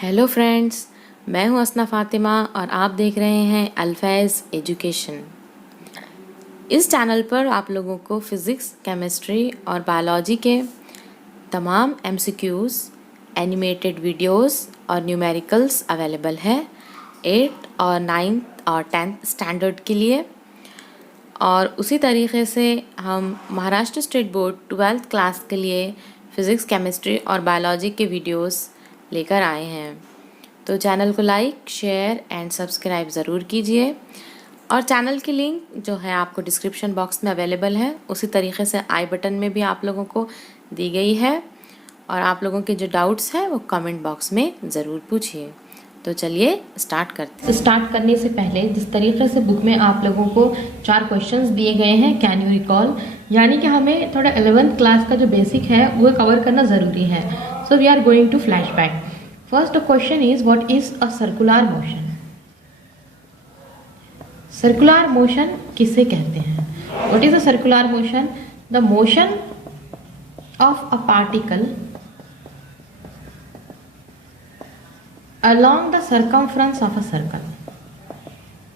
Hello friends, मैं हूं असना फ़ातिमा और आप देख रहे हैं अल्फैज़ एजुकेशन। इस चैनल पर आप लोगों को फ़िज़िक्स, केमिस्ट्री और बायोलॉजी के तमाम एमसीक्यूज़, एनिमेटेड वीडियोस और न्यूमेरिकल्स अवेलेबल है 8th और 9th और 10th स्टैंडर्ड के लिए। और उसी तरीके से हम Maharashtra state board 12th class के लिए फ़िज़िक्स, केमिस्ट्री और बायोलॉजी के वीडियोस लेकर आए हैं। तो चैनल को लाइक, शेयर एंड सब्सक्राइब ज़रूर कीजिए। और चैनल की लिंक जो है आपको डिस्क्रिप्शन बॉक्स में अवेलेबल है, उसी तरीके से आई बटन में भी आप लोगों को दी गई है। और आप लोगों के जो डाउट्स हैं वो कमेंट बॉक्स में ज़रूर पूछिए। तो चलिए स्टार्ट करते हैं। स्टार्ट करने से पहले जिस तरीके से बुक में आप लोगों को 4 क्वेश्चंस दिए गए हैं, कैन यू रिकॉल, यानी कि हमें थोड़ा 11th क्लास का जो बेसिक है वो कवर करना ज़रूरी है। So we are going to flashback. First question is what is a circular motion. Circular motion किसे कहते हैं? What is a circular motion? The motion of a particle along the circumference of a circle,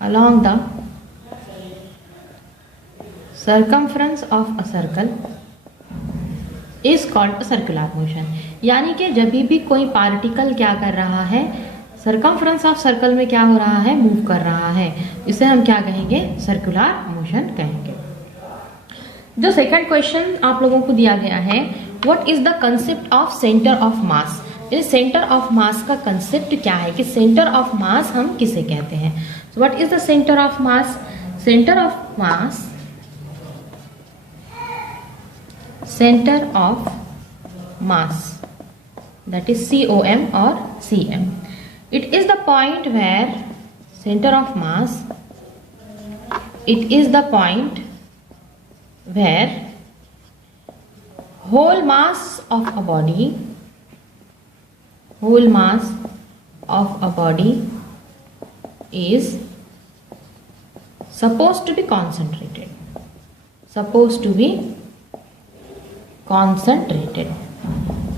along the circumference of a circle is called a circular motion। यानी कि जब भी कोई particle क्या कर रहा है, सर्कमफ्रेंस ऑफ सर्कल में क्या हो रहा है, मूव कर रहा है, इसे हम क्या कहेंगे, सर्कुलर मोशन कहेंगे। जो सेकंड क्वेश्चन आप लोगों को दिया गया है, what is the concept of centre of मास। इस सेंटर ऑफ मास का कंसेप्ट क्या है कि सेंटर ऑफ मास हम किसे कहते हैं। So what is the centre of mass? Centre of mass, centre of mass, that is COM or CM. It is the point where center of mass, it is the point where whole mass of a body, whole mass of a body is supposed to be concentrated, supposed to be concentrated।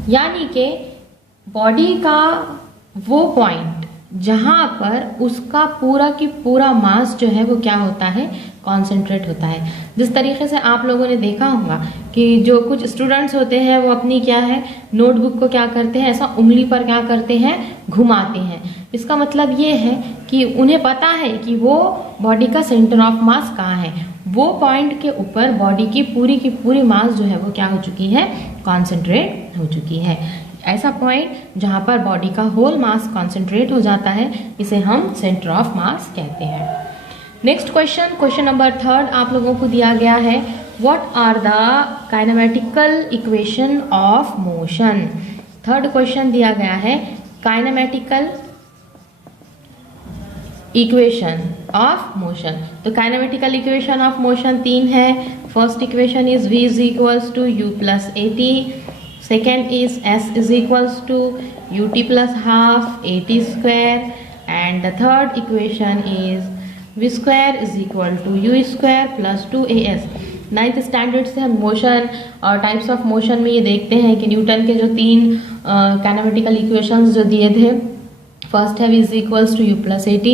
यानी कि body का वो point जहां पर उसका पूरा की पूरा मास जो है वो क्या होता है, कॉन्सेंट्रेट होता है। जिस तरीके से आप लोगों ने देखा होगा कि जो कुछ स्टूडेंट्स होते हैं वो अपनी क्या है, नोटबुक को क्या करते हैं, ऐसा उंगली पर क्या करते हैं, घुमाते हैं। इसका मतलब ये है कि उन्हें पता है कि वो बॉडी का सेंटर ऑफ मास कहाँ है, वो पॉइंट के ऊपर बॉडी की पूरी मास जो है वो क्या हो चुकी है, कॉन्सेंट्रेट हो चुकी है। ऐसा पॉइंट जहां पर बॉडी का होल मास कॉन्सेंट्रेट हो जाता है, इसे हम सेंटर ऑफ मास कहते हैं। नेक्स्ट क्वेश्चन नंबर 3 आप लोगों को दिया गया है, what are the kinematical equation of motion. Third question दिया गया है, काइनेमेटिकल इक्वेशन ऑफ मोशन। तो काइनेमेटिकल इक्वेशन ऑफ मोशन 3 है। First equation is v is equals to u plus at, second is s is equals to ut plus half at square, and the third equation is v square is equal to u square plus 2as। 9th standard से हम motion और types of motion में ये देखते हैं कि Newton के जो 3 काइनेमेटिकल इक्वेशंस जो दिए थे, फर्स्ट है v is equals to u plus at,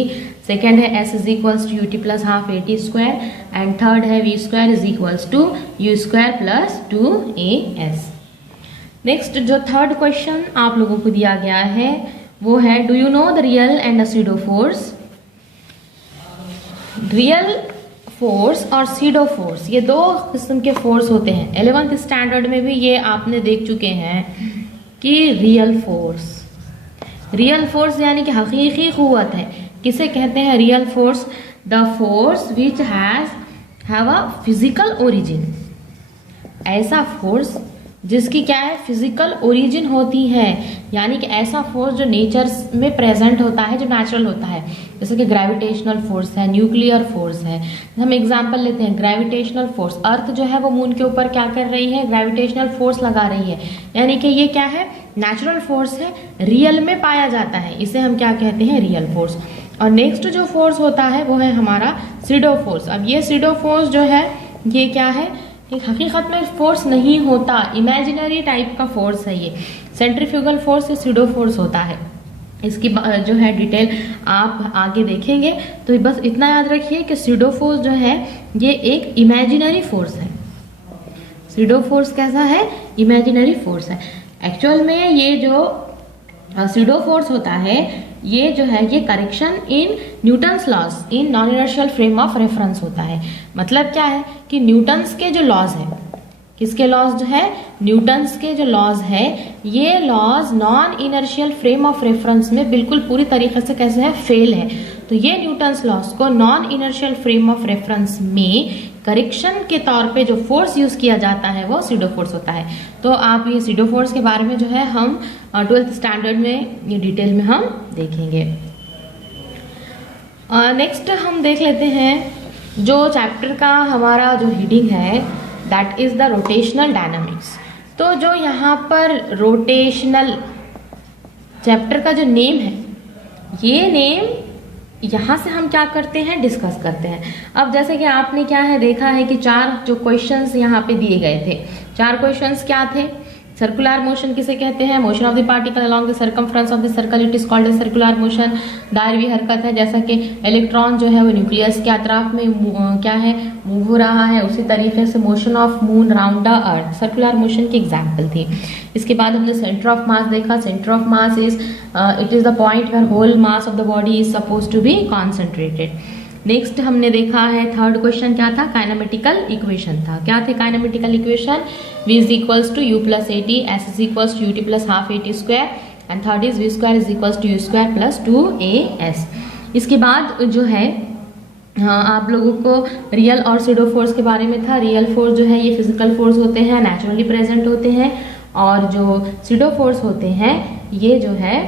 second है s is equals to ut plus half at square, and third है v square is equals to u square plus 2as। Next जो थर्ड question आप लोगों को दिया गया है वो है, do you know the real and the pseudo force. Real force और सीडो फोर्स ये 2 किस्म के फोर्स होते हैं। 11th स्टैंडर्ड में भी ये आपने देख चुके हैं कि रियल फोर्स यानी कि हकीकी कुव्वत है, किसे कहते हैं real force? The force which have a physical origin. ऐसा फोर्स जिसकी क्या है, फिजिकल ओरिजिन होती है, यानी कि ऐसा फोर्स जो नेचर में प्रेजेंट होता है, जो नेचुरल होता है, जैसे कि ग्रेविटेशनल फोर्स है, न्यूक्लियर फोर्स है। हम एग्जांपल लेते हैं, ग्रेविटेशनल फोर्स, अर्थ जो है वो मून के ऊपर क्या कर रही है, ग्रेविटेशनल फोर्स लगा रही है, यानी कि ये क्या है, नेचुरल फोर्स है, रियल में पाया जाता है, इसे हम क्या कहते हैं, रियल फोर्स। और नेक्स्ट जो फोर्स होता है वो है हमारा सीडो फोर्स। अब ये सीडो फोर्स जो है ये क्या है, एक हकीकत में फोर्स नहीं होता, इमेजिनरी टाइप का फोर्स है ये। सेंट्रीफ्यूगल फोर्स या सीडो फोर्स होता है। इसकी जो है डिटेल आप आगे देखेंगे। तो बस इतना याद रखिए कि स्यूडो फोर्स जो है ये एक इमेजिनरी फोर्स है। स्यूडो फोर्स कैसा है? इमेजिनरी फोर्स है। एक्चुअल में ये जो स्यूडो फोर्स होता है ये जो है ये correction in Newton's laws in non inertial frame of reference होता है। मतलब क्या है कि न्यूटन्स के जो लॉज है, किसके लॉज जो है? न्यूटन्स के जो लॉज है ये laws non inertial frame of reference में बिल्कुल पूरी तरीके से कैसे है? फेल है। तो ये न्यूटन्स लॉज को non inertial frame of reference में करेक्शन के तौर पे जो फोर्स यूज किया जाता है वो स्यूडो फोर्स होता है। तो आप ये स्यूडो फोर्स के बारे में जो है हम 12th स्टैंडर्ड में ये डिटेल में हम देखेंगे। नेक्स्ट हम देख लेते हैं जो चैप्टर का हमारा जो हेडिंग है that is the rotational dynamics. तो जो यहाँ पर रोटेशनल चैप्टर का जो नेम है ये नेम यहाँ से हम क्या करते हैं? डिस्कस करते हैं। अब जैसे कि आपने क्या है देखा है कि 4 जो क्वेश्चंस यहाँ पे दिए गए थे, 4 क्वेश्चंस क्या थे? सर्कुलर मोशन किसे कहते हैं? Motion of the particle along the circumference of the circle, it is called a circular motion. दायरवी हरकत है, जैसा कि इलेक्ट्रॉन जो है वो न्यूक्लियस के अतराफ में क्या है? मूव हो रहा है। उसी तरीके से motion of moon round the earth circular motion की एग्जाम्पल थी। इसके बाद हमने सेंटर ऑफ मास देखा। Centre of mass is it is the point where whole mass of the body is suppose to be concentrated. Next हमने देखा है third question क्या था? काइनेमेटिकल इक्वेशन था। क्या थे kinematical equation? v is equals to u plus a t, s is equals to u t plus half a t square and third is v square is equals to u square plus 2as। इसके बाद जो है आप लोगों को real और pseudo force के बारे में था। रियल फोर्स जो है ये फिजिकल फोर्स होते हैं, नेचुरली प्रेजेंट होते हैं, और जो स्यूडो फोर्स होते हैं ये जो है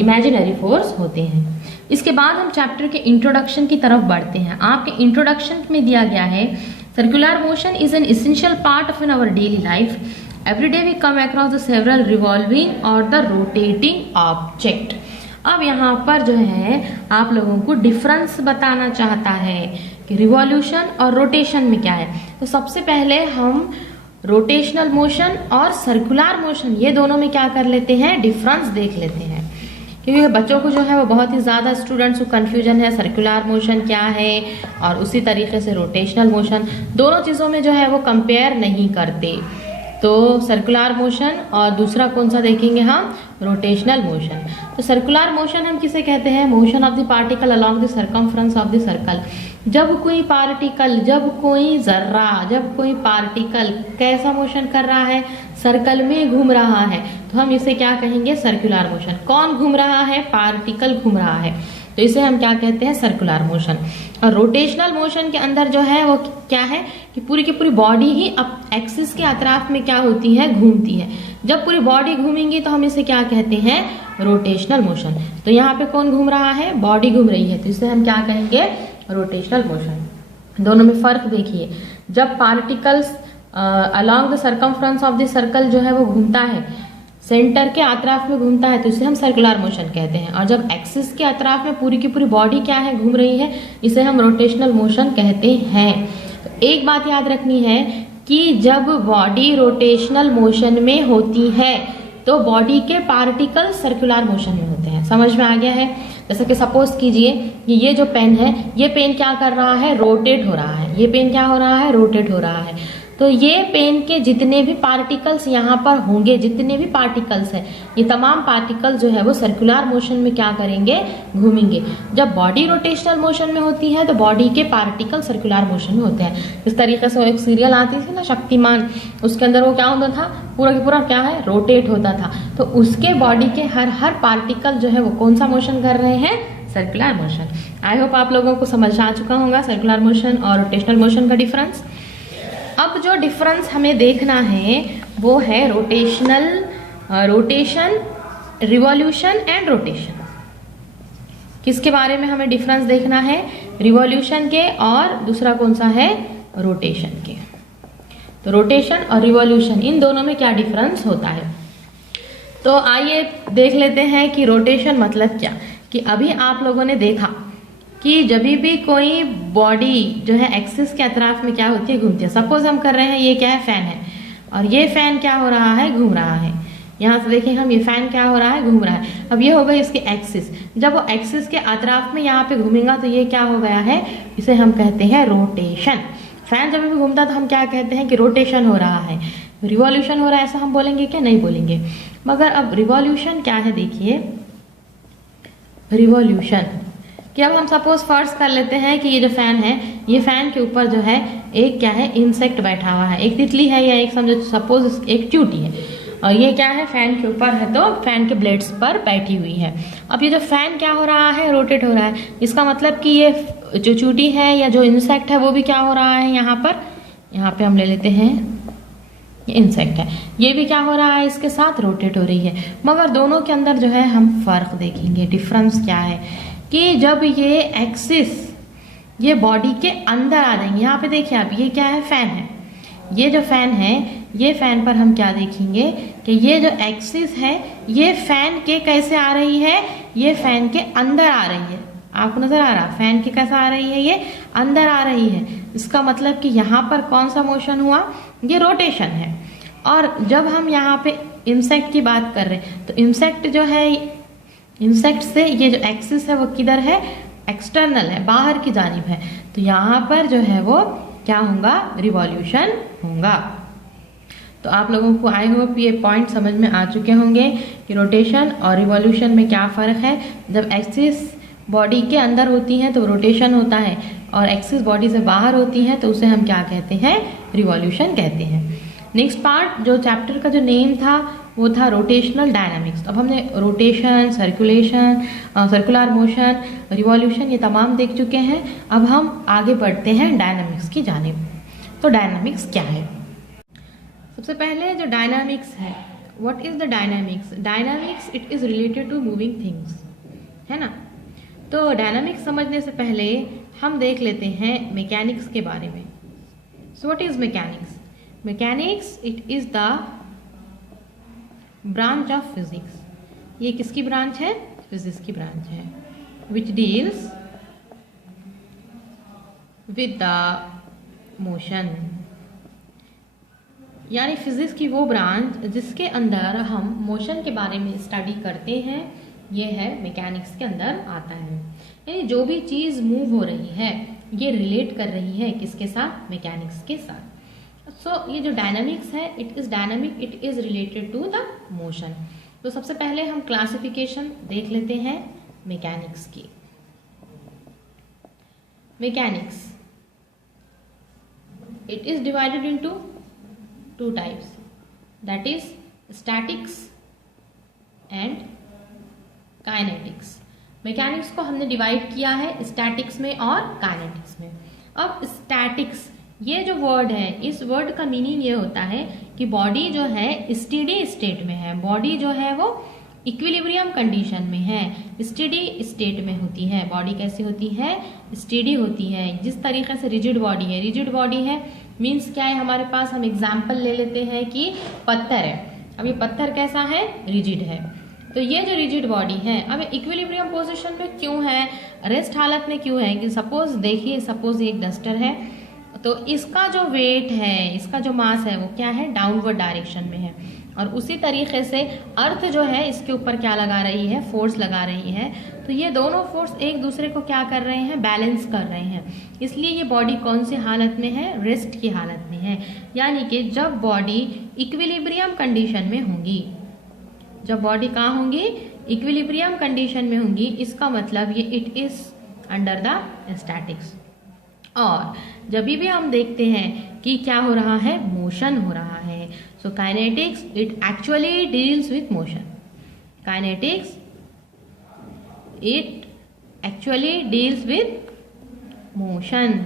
इमेजिनरी फोर्स होते हैं। इसके बाद हम चैप्टर के इंट्रोडक्शन की तरफ बढ़ते हैं। आपके इंट्रोडक्शन में दिया गया है circular motion is an essential part of in our daily life. Every day we come across the several revolving और द रोटेटिंग ऑब्जेक्ट। अब यहाँ पर जो है आप लोगों को डिफरेंस बताना चाहता है कि रिवॉल्यूशन और रोटेशन में क्या है। तो सबसे पहले हम रोटेशनल मोशन और सर्कुलर मोशन ये दोनों में क्या कर लेते हैं? डिफरेंस देख लेते हैं, क्योंकि बच्चों को जो है वो बहुत ही ज़्यादा स्टूडेंट्स को कन्फ्यूजन है सर्कुलर मोशन क्या है और उसी तरीके से रोटेशनल मोशन, दोनों चीज़ों में जो है वो कंपेयर नहीं करते। तो सर्कुलर मोशन और दूसरा कौन सा देखेंगे हम? Rotational motion. तो सर्कुलर मोशन हम किसे कहते हैं? Motion of the particle along the circumference of the circle. जब कोई पार्टिकल, जब कोई जर्रा, जब कोई पार्टिकल कैसा मोशन कर रहा है? सर्कल में घूम रहा है, तो हम इसे क्या कहेंगे? Circular motion. कौन घूम रहा है? पार्टिकल घूम रहा है, तो इसे हम क्या कहते हैं? Circular motion. और रोटेशनल मोशन के अंदर जो है वो क्या है कि पूरी की पूरी बॉडी ही अब एक्सिस के अतराफ में क्या होती है? घूमती है। जब पूरी बॉडी घूमेंगी तो हम इसे क्या कहते हैं? Rotational motion. तो यहाँ पे कौन घूम रहा है? बॉडी घूम रही है, तो इसे हम क्या कहेंगे? Rotational motion. दोनों में फर्क देखिए। जब particles along the circumference of the circle जो है वो घूमता है, सेंटर के अतराफ में घूमता है, तो इसे हम सर्कुलर मोशन कहते हैं। और जब एक्सिस के अतराफ में पूरी की पूरी बॉडी क्या है? घूम रही है, इसे हम रोटेशनल मोशन कहते हैं। तो एक बात याद रखनी है कि जब बॉडी रोटेशनल मोशन में होती है तो बॉडी के पार्टिकल सर्कुलर मोशन में होते हैं। समझ में आ गया है? जैसे कि सपोज कीजिए कि ये जो पेन है, ये पेन क्या कर रहा है? रोटेट हो रहा है। ये पेन क्या हो रहा है? रोटेट हो रहा है। तो ये पेन के जितने भी पार्टिकल्स यहाँ पर होंगे, जितने भी पार्टिकल्स हैं, ये तमाम पार्टिकल जो है वो सर्कुलर मोशन में क्या करेंगे? घूमेंगे। जब बॉडी रोटेशनल मोशन में होती है तो बॉडी के पार्टिकल सर्कुलर मोशन में होते हैं। इस तरीके से वो एक सीरियल आती थी ना, शक्तिमान, उसके अंदर वो क्या होता था? पूरा की पूरा क्या है? रोटेट होता था। तो उसके बॉडी के हर पार्टिकल जो है वो कौन सा मोशन कर रहे हैं? Circular motion. आई होप आप लोगों को समझ आ चुका होगा सर्कुलर मोशन और रोटेशनल मोशन का डिफरेंस। अब जो डिफरेंस हमें देखना है वो है रोटेशन, रिवॉल्यूशन एंड रोटेशन। किसके बारे में हमें डिफरेंस देखना है? रिवॉल्यूशन के, और दूसरा कौन सा है? रोटेशन के। तो रोटेशन और रिवॉल्यूशन इन दोनों में क्या डिफरेंस होता है? तो आइए देख लेते हैं कि रोटेशन मतलब क्या। कि अभी आप लोगों ने देखा कि जब भी कोई बॉडी जो है एक्सिस के अतराफ में क्या होती है? घूमती है। सपोज हम कर रहे हैं, ये क्या है? फैन है, और ये फैन क्या हो रहा है? घूम रहा है। यहाँ से देखें हम, ये फैन क्या हो रहा है, घूम रहा है। अब ये हो गई इसके एक्सिस, जब वो एक्सिस के अतराफ में यहाँ पे घूमेगा तो ये क्या हो गया है, इसे हम कहते हैं रोटेशन। फैन जब भी घूमता तो हम क्या कहते हैं कि रोटेशन हो रहा है, रिवॉल्यूशन हो रहा है, ऐसा हम बोलेंगे क्या, नहीं बोलेंगे। मगर अब रिवॉल्यूशन क्या है, देखिए रिवॉल्यूशन कि अब हम सपोज फर्ज कर लेते हैं कि ये जो फैन है, ये फैन के ऊपर जो है एक क्या है, इंसेक्ट बैठा हुआ है, एक तितली है या एक समझो सपोज एक चींटी है, और ये क्या है फैन के ऊपर है, तो फैन के ब्लेड्स पर बैठी हुई है। अब ये जो फैन क्या हो रहा है, रोटेट हो रहा है। इसका मतलब कि ये जो चींटी है या जो इंसेक्ट है वो भी क्या हो रहा है, यहाँ पे हम ले लेते हैं ये इंसेक्ट है, ये भी क्या हो रहा है, इसके साथ रोटेट हो रही है। मगर दोनों के अंदर जो है हम फर्क देखेंगे, डिफरेंस क्या है कि जब ये एक्सिस ये बॉडी के अंदर आ जाएंगे। यहाँ पे देखिए आप, ये क्या है, फैन है, ये जो फैन है, ये फैन पर हम क्या देखेंगे कि ये जो एक्सिस है ये फैन के कैसे आ रही है, ये फैन के अंदर आ रही है। आपको नजर आ रहा, फैन के कैसा आ रही है, ये अंदर आ रही है। इसका मतलब कि यहाँ पर कौन सा मोशन हुआ, ये रोटेशन है। और जब हम यहाँ पे इंसेक्ट की बात कर रहे हैं तो इंसेक्ट जो है, इंसेक्ट से ये जो एक्सिस है वो किधर है, एक्सटर्नल है, बाहर की जानिब है। तो यहाँ पर जो है वो क्या होगा, रिवॉल्यूशन होगा। तो आप लोगों को आई होप ये पॉइंट समझ में आ चुके होंगे कि रोटेशन और रिवॉल्यूशन में क्या फ़र्क है। जब एक्सिस बॉडी के अंदर होती है तो रोटेशन होता है, और एक्सिस बॉडी से बाहर होती है तो उसे हम क्या कहते हैं, रिवॉल्यूशन कहते हैं। नेक्स्ट पार्ट जो चैप्टर का जो नेम था वो था रोटेशनल डायनामिक्स। अब हमने rotation, circulation, circular motion, revolution ये तमाम देख चुके हैं। अब हम आगे बढ़ते हैं डायनामिक्स की जानिब। तो डायनामिक्स क्या है, सबसे पहले जो डायनामिक्स है, what is the dynamics, dynamics it is related to moving things, है ना। तो डायनामिक्स समझने से पहले हम देख लेते हैं मैकेनिक्स के बारे में। So what is mechanics, mechanics it is the branch of physics. ये किसकी ब्रांच है, फिजिक्स की ब्रांच है, which deals with the motion. यानी फिजिक्स की वो ब्रांच जिसके अंदर हम मोशन के बारे में स्टडी करते हैं, ये है मैकेनिक्स के अंदर आता है। यानी जो भी चीज़ मूव हो रही है ये रिलेट कर रही है किसके साथ, मैकेनिक्स के साथ। सो ये जो डायनामिक्स है, it is dynamic, it is related to the motion. तो सबसे पहले हम क्लासिफिकेशन देख लेते हैं मैकेनिक्स की। Mechanics it is divided into two types, that is statics and kinetics। Mechanics को हमने डिवाइड किया है स्टैटिक्स में और काइनेटिक्स में। अब स्टैटिक्स ये जो वर्ड है, इस वर्ड का मीनिंग ये होता है कि बॉडी जो है स्टेडी स्टेट में है, बॉडी जो है वो इक्विलिब्रियम कंडीशन में है, स्टेडी स्टेट में होती है। बॉडी कैसी होती है, स्टेडी होती है। जिस तरीके से रिजिड बॉडी है, रिजिड बॉडी है मीन्स क्या है, हमारे पास हम एग्जाम्पल ले लेते हैं कि पत्थर है। अब ये पत्थर कैसा है, रिजिड है। तो ये जो रिजिड बॉडी है अब इक्विलिब्रियम पोजीशन में क्यों है, रेस्ट हालत में क्यों है, कि सपोज देखिए, सपोज एक डस्टर है तो इसका जो वेट है, इसका जो मास है वो क्या है, डाउनवर्ड डायरेक्शन में है। और उसी तरीके से अर्थ जो है इसके ऊपर क्या लगा रही है, फोर्स लगा रही है। तो ये दोनों फोर्स एक दूसरे को क्या कर रहे हैं, बैलेंस कर रहे हैं। इसलिए ये बॉडी कौन सी हालत में है, रेस्ट की हालत में है। यानी कि जब बॉडी इक्विलिब्रियम कंडीशन में होंगी, जब बॉडी कहाँ होंगी, इक्विलिब्रियम कंडीशन में होंगी, इसका मतलब ये it is under the statics. और जब भी हम देखते हैं कि क्या हो रहा है, मोशन हो रहा है। So kinetics it actually deals with motion, kinetics it actually deals with motion.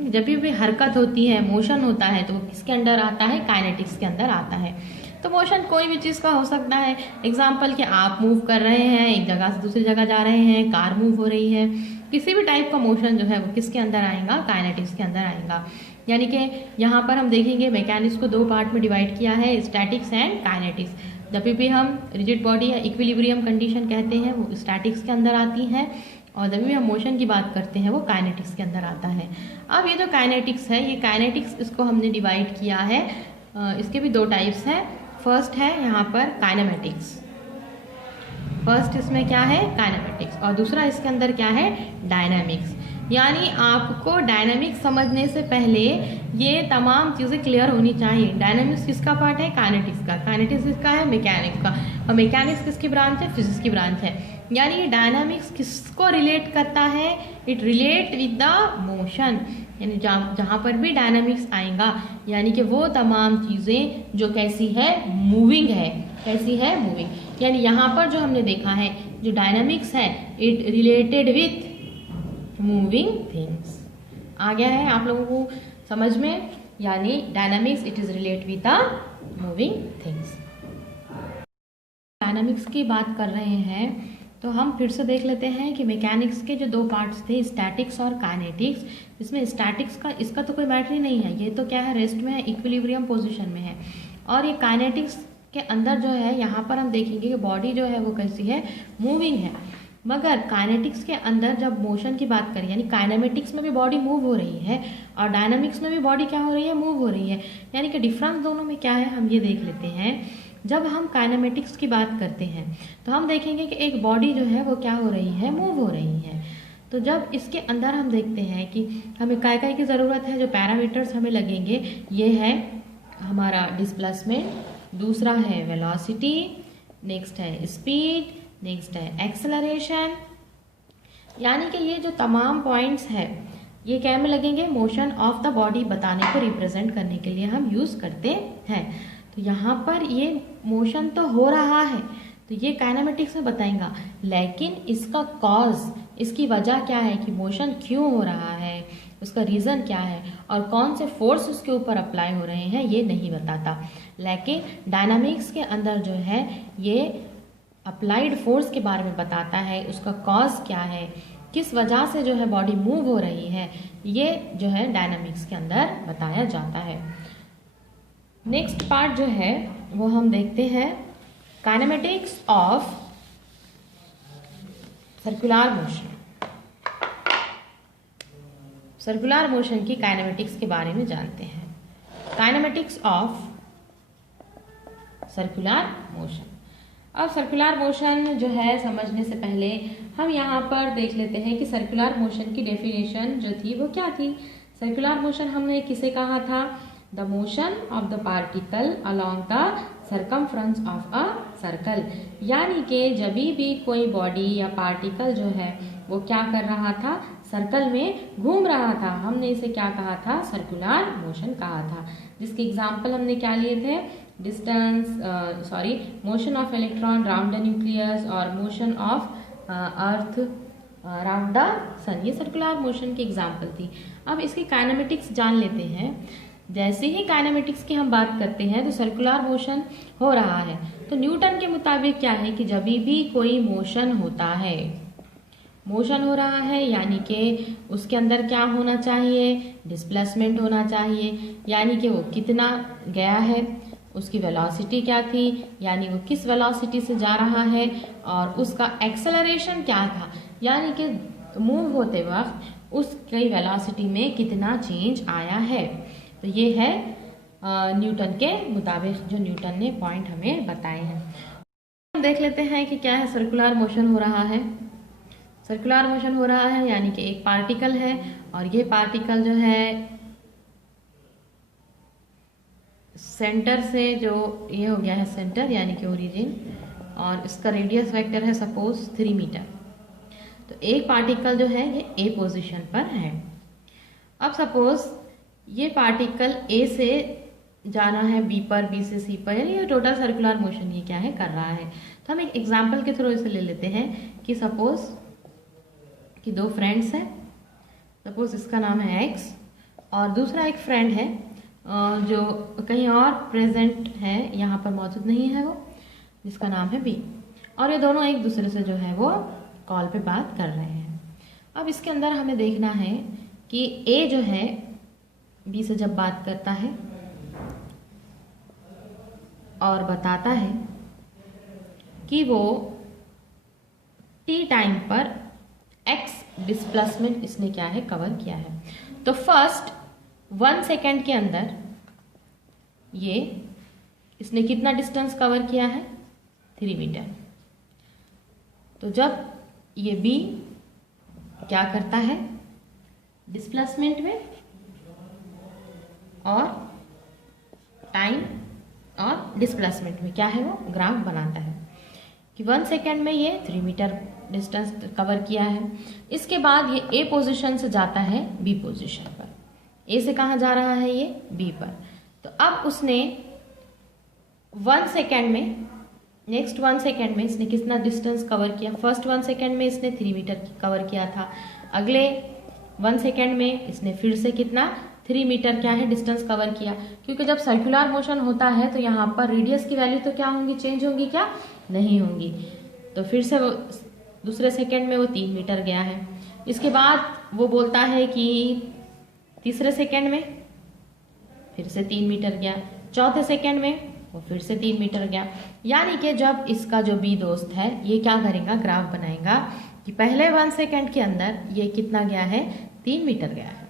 जब भी हरकत होती है, मोशन होता है, तो वो किसके अंडर आता है, काइनेटिक्स के अंदर आता है। तो मोशन कोई भी चीज़ का हो सकता है। एग्जाम्पल कि आप मूव कर रहे हैं, एक जगह से दूसरी जगह जा रहे हैं, कार मूव हो रही है, किसी भी टाइप का मोशन जो है वो किसके अंदर आएगा, काइनेटिक्स के अंदर आएगा। यानी कि यहाँ पर हम देखेंगे मैकेनिक्स को दो पार्ट में डिवाइड किया है, स्टैटिक्स एंड काइनेटिक्स। जब भी हम रिजिड बॉडी या इक्विलिब्रियम कंडीशन कहते हैं वो स्टैटिक्स के अंदर आती है, और जब भी हम मोशन की बात करते हैं वो काइनेटिक्स के अंदर आता है। अब ये जो काइनेटिक्स है, ये काइनेटिक्स इसको हमने डिवाइड किया है, इसके भी दो टाइप्स हैं। फर्स्ट है यहाँ पर काइनेमेटिक्स। फर्स्ट इसमें क्या है? काइनेमेटिक्स। और दूसरा इसके अंदर क्या है? डायनामिक्स। यानी आपको डायनामिक्स समझने से पहले ये तमाम चीज़ें क्लियर होनी चाहिए। डायनामिक्स किसका पार्ट है? काइनेटिक्स का। काइनेटिक्स किसका है? मैकेनिक्स का। और मैकेनिक्स किसकी ब्रांच है? फिजिक्स की ब्रांच है। यानी डायनामिक्स किसको रिलेट करता है? It relate with the motion. यानी जहाँ पर भी डायनामिक्स आएगा यानी कि वो तमाम चीज़ें जो कैसी है? मूविंग है। कैसी है? मूविंग। यानी यहाँ पर जो हमने देखा है जो डायनामिक्स है it related with moving things. आ गया है आप लोगों को समझ में? यानी dynamics it is relate with the moving things. Dynamics की बात कर रहे हैं तो हम फिर से देख लेते हैं कि मैकेनिक्स के जो दो पार्ट्स थे, स्टैटिक्स और काइनेटिक्स। इसमें स्टैटिक्स का इसका तो कोई मैटर ही नहीं है, ये तो क्या है? रेस्ट में है, इक्विलिब्रियम पोजीशन में है। और ये काइनेटिक्स के अंदर जो है यहाँ पर हम देखेंगे कि बॉडी जो है वो कैसी है? मूविंग है। मगर काइनेटिक्स के अंदर जब मोशन की बात करें यानी काइनेमेटिक्स में भी बॉडी मूव हो रही है और डायनामिक्स में भी बॉडी क्या हो रही है? मूव हो रही है। यानी कि डिफरेंस दोनों में क्या है हम ये देख लेते हैं। जब हम काइनेमेटिक्स की बात करते हैं तो हम देखेंगे कि एक बॉडी जो है वो क्या हो रही है? मूव हो रही है। तो जब इसके अंदर हम देखते हैं कि हमें काय काय की ज़रूरत है, जो पैरामीटर्स हमें लगेंगे ये है हमारा डिस्प्लेसमेंट, दूसरा है वेलोसिटी, नेक्स्ट है स्पीड, नेक्स्ट है एक्सेलरेशन। यानी कि ये जो तमाम पॉइंट्स है ये क्या में लगेंगे? मोशन ऑफ द बॉडी बताने को रिप्रेजेंट करने के लिए हम यूज़ करते हैं। तो यहाँ पर ये मोशन तो हो रहा है तो ये काइनेमेटिक्स में बताएगा, लेकिन इसका कॉज, इसकी वजह क्या है कि मोशन क्यों हो रहा है, उसका रीज़न क्या है और कौन से फोर्स उसके ऊपर अप्लाई हो रहे हैं ये नहीं बताता। लेकिन डायनामिक्स के अंदर जो है ये अप्लाइड फोर्स के बारे में बताता है, उसका कॉज क्या है, किस वजह से जो है बॉडी मूव हो रही है, ये जो है डायनामिक्स के अंदर बताया जाता है। नेक्स्ट पार्ट जो है वो हम देखते हैं kinematics of circular motion. Circular motion की काइनेमेटिक्स के बारे में जानते हैं। Kinematics of circular motion. अब सर्कुलर मोशन जो है समझने से पहले हम यहाँ पर देख लेते हैं कि सर्कुलर मोशन की डेफिनेशन जो थी वो क्या थी। सर्कुलर मोशन हमने किसे कहा था? The motion of the particle along the circumference of a circle. यानी कि जब भी कोई बॉडी या पार्टिकल जो है वो क्या कर रहा था? सर्कल में घूम रहा था, हमने इसे क्या कहा था? सर्कुलर मोशन कहा था। जिसके एग्जाम्पल हमने क्या लिए थे? Motion of electron round the nucleus और motion of earth round the sun, ये सर्कुलर मोशन की एग्जाम्पल थी। अब इसकी काइनेमेटिक्स जान लेते हैं। जैसे ही काइनेमेटिक्स की हम बात करते हैं तो सर्कुलर मोशन हो रहा है तो न्यूटन के मुताबिक क्या है कि जब भी कोई मोशन होता है, मोशन हो रहा है यानी कि उसके अंदर क्या होना चाहिए? डिस्प्लेसमेंट होना चाहिए। यानी कि वो कितना गया है, उसकी वेलोसिटी क्या थी, यानी वो किस वेलोसिटी से जा रहा है, और उसका एक्सेलरेशन क्या था, यानी कि मूव होते वक्त उसकी वेलोसिटी में कितना चेंज आया है। तो ये है न्यूटन के मुताबिक जो न्यूटन ने पॉइंट हमें बताए हैं। हम देख लेते हैं कि क्या है सर्कुलर मोशन हो रहा है। सर्कुलर मोशन हो रहा है यानी कि एक पार्टिकल है और ये पार्टिकल जो है सेंटर से जो ये हो गया है सेंटर यानी कि ओरिजिन, और इसका रेडियस वेक्टर है सपोज 3 मीटर। तो एक पार्टिकल जो है ये ए पोजीशन पर है। अब सपोज ये पार्टिकल ए से जाना है बी पर, बी से सी पर, यानी ये टोटल सर्कुलर मोशन ये क्या है कर रहा है। तो हम एक एग्जांपल के थ्रू इसे ले लेते हैं कि सपोज कि दो फ्रेंड्स हैं, सपोज इसका नाम है एक्स और दूसरा एक फ्रेंड है जो कहीं और प्रेजेंट है, यहाँ पर मौजूद नहीं है वो, जिसका नाम है बी, और ये दोनों एक दूसरे से जो है वो कॉल पे बात कर रहे हैं। अब इसके अंदर हमें देखना है कि ए जो है बी से जब बात करता है और बताता है कि वो टी टाइम पर एक्स डिस्प्लेसमेंट इसने क्या है कवर किया है, तो फर्स्ट 1 सेकेंड के अंदर ये इसने कितना डिस्टेंस कवर किया है? 3 मीटर। तो जब ये B क्या करता है डिस्प्लेसमेंट में और टाइम और डिस्प्लेसमेंट में क्या है वो ग्राफ बनाता है कि 1 सेकेंड में ये 3 मीटर डिस्टेंस कवर किया है। इसके बाद ये A पोजीशन से जाता है B पोजीशन पर। A से कहाँ जा रहा है? ये B पर। तो अब उसने 1 सेकेंड में, नेक्स्ट 1 सेकेंड में इसने कितना डिस्टेंस कवर किया? फर्स्ट 1 सेकेंड में इसने 3 मीटर कवर किया था। अगले 1 सेकेंड में इसने फिर से कितना 3 मीटर क्या है डिस्टेंस कवर किया। क्योंकि जब सर्कुलर मोशन होता है तो यहाँ पर रेडियस की वैल्यू तो क्या होंगी? चेंज होंगी क्या? नहीं होंगी। तो फिर से वो दूसरे सेकेंड में वो 3 मीटर गया है। इसके बाद वो बोलता है कि तीसरे सेकेंड में फिर से 3 मीटर गया, चौथे सेकेंड में वो फिर से 3 मीटर गया। यानी कि जब इसका जो B दोस्त है ये क्या करेगा? ग्राफ बनाएगा कि पहले 1 सेकेंड के अंदर ये कितना गया है? 3 मीटर गया है।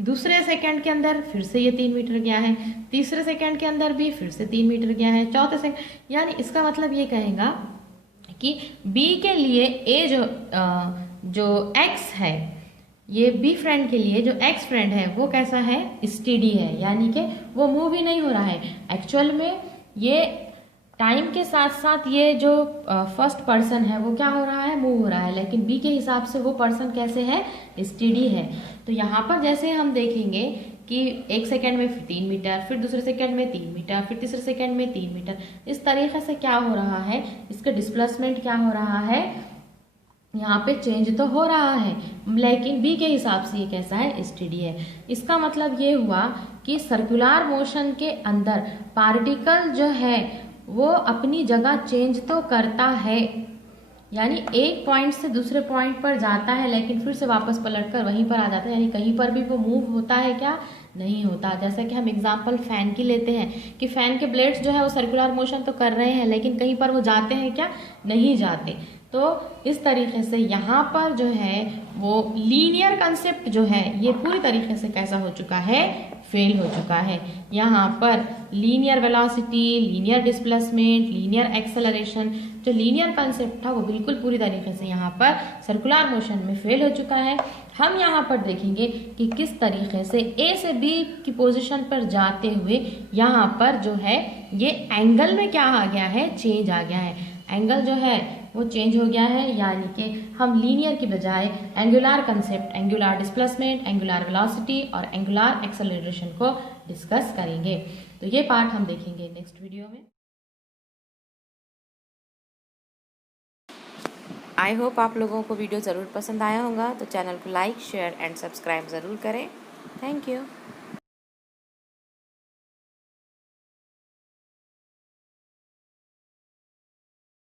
दूसरे सेकंड के अंदर फिर से ये 3 मीटर गया है। तीसरे सेकंड के अंदर भी फिर से 3 मीटर गया है। चौथे सेकंड, यानी इसका मतलब ये कहेगा कि B के लिए A जो X है, ये B फ्रेंड के लिए जो X फ्रेंड है वो कैसा है? स्टेडी है, यानी कि वो मूव ही नहीं हो रहा है। एक्चुअल में ये टाइम के साथ साथ ये जो फर्स्ट पर्सन है वो क्या हो रहा है? मूव हो रहा है। लेकिन B के हिसाब से वो पर्सन कैसे है? स्टेडी है। तो यहाँ पर जैसे हम देखेंगे कि 1 सेकेंड में 3 मीटर, फिर दूसरे सेकेंड में 3 मीटर, फिर तीसरे सेकेंड में 3 मीटर, इस तरीके से क्या हो रहा है? इसका डिस्प्लेसमेंट क्या हो रहा है? यहाँ पे चेंज तो हो रहा है, लेकिन B के हिसाब से ये कैसा है? स्टेडी है। इसका मतलब ये हुआ कि सर्कुलर मोशन के अंदर पार्टिकल जो है वो अपनी जगह चेंज तो करता है, यानी एक पॉइंट से दूसरे पॉइंट पर जाता है लेकिन फिर से वापस पलटकर वहीं पर आ जाता है। यानी कहीं पर भी वो मूव होता है क्या? नहीं होता। जैसा कि हम एग्जांपल फैन की लेते हैं कि फैन के ब्लेड्स जो है वो सर्कुलर मोशन तो कर रहे हैं लेकिन कहीं पर वो जाते हैं क्या? नहीं जाते। तो इस तरीके से यहाँ पर जो है वो लीनियर कंसेप्ट जो है ये पूरी तरीके से कैसा हो चुका है? फेल हो चुका है। यहाँ पर linear velocity, linear displacement, linear acceleration, जो लीनियर कंसेप्ट था वो बिल्कुल पूरी तरीके से यहाँ पर सर्कुलर मोशन में फेल हो चुका है। हम यहाँ पर देखेंगे कि किस तरीके से A से B की पोजीशन पर जाते हुए यहाँ पर जो है ये एंगल में क्या आ गया है? चेंज आ गया है। एंगल जो है वो चेंज हो गया है, यानी कि हम लीनियर की बजाय angular concept, angular displacement, angular velocity और एंगुलर एक्सेलरेशन को डिस्कस करेंगे। तो ये पार्ट हम देखेंगे नेक्स्ट वीडियो में। आई होप आप लोगों को वीडियो ज़रूर पसंद आया होगा। तो चैनल को लाइक, शेयर एंड सब्सक्राइब ज़रूर करें। Thank you.